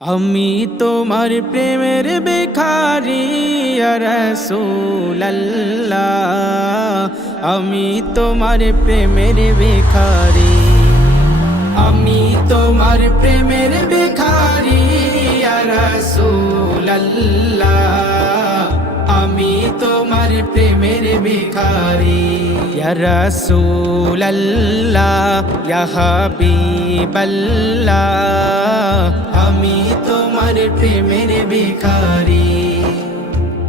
আমি তোমার প্রেমের ভিখারি ইয়া রাসূলুল্লাহ, আমি তোমার প্রেমের ভিখারি, আমি তোমার প্রেমের ভিখারি ইয়া রাসূলুল্লাহ, আমি তোমার প্রেমের ভিখারি ইয়া রাসূলুল্লাহ, ইয়া হাবিবাল্লাহ, আমি তোমার প্রেমের ভিখারি।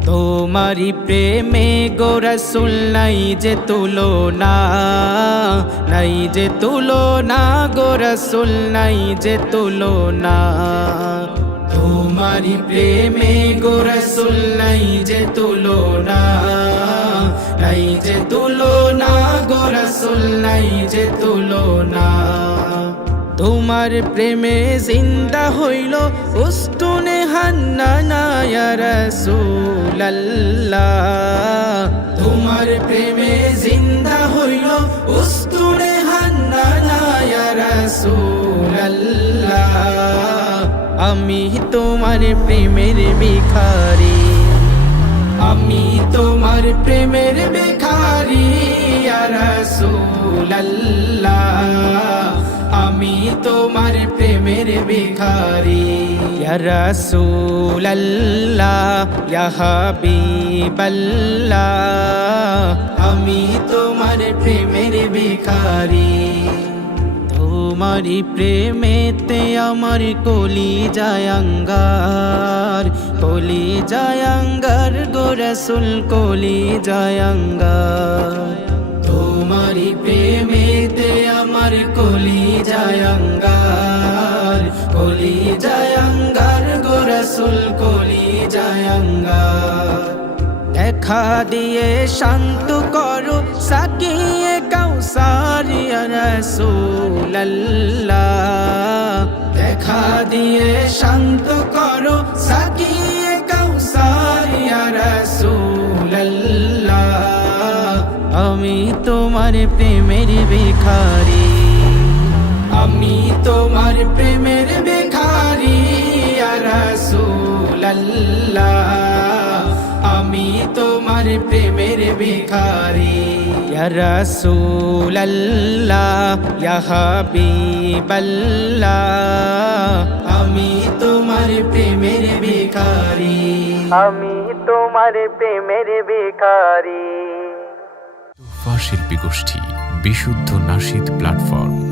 তোমারি প্রেমে গো রাসূল নাই যে তুলনা, নাই যে তুলনা গো রাসূল নাই যে তুলনা। তোমারি প্রেমে গো রাসূল নাই যে তুলনা, নাই যে তুলনা গো রাসূল নাই যে তুলনা। তোমার প্রেমে জিন্দা হইল উস্তুনে হান্নানা ইয়া রাসূলুল্লাহ, তোমার প্রেমে জিন্দা হইল উস্তুনে হান্নানা ইয়া রাসূলুল্লাহ, আমি তোমার প্রেমের ভিখারি, আমি তোমার প্রেমের ভিখারি ইয়া রাসূলুল্লাহ, আমি তোমার প্রেমের ভিখারি ইয়া রাসূলুল্লাহ, ইয়া হাবিবাল্লাহ, আমি তোমার প্রেমের ভিখারি। তোমারি প্রেমেতে আমার কলি জায়াঙ্গার, কলি জায়াঙ্গার গো রাসূল কলি জায়াঙ্গার। তোমারি প্রেমেতে আমার কলি জায়াঙ্গার, কলি জায়াঙ্গার গো রাসূল কলি জায়াঙ্গার। দেখা দিয়ে শান্ত করো সাকিয়ে কাউসার ইয়া রাসূলুল্লাহ, দেখা দিয়ে শান্ত করো সাকিয়ে কাউসার ইয়া রাসূলুল্লাহ, আমি তোমার প্রেমের ভিখারি, আমি তোমার প্রেমের ভিখারি ইয়া রাসূলুল্লাহ, আমি তোমার প্রেমের ভিখারি ইয়া রাসূলুল্লাহ, ইয়া হাবিবাল্লাহ, আমি তোমার প্রেমের ভিখারি, আমি তোমার প্রেমের ভিখারি। তোফা শিল্পী গোষ্ঠী বিশুদ্ধ নাশিদ প্ল্যাটফর্ম।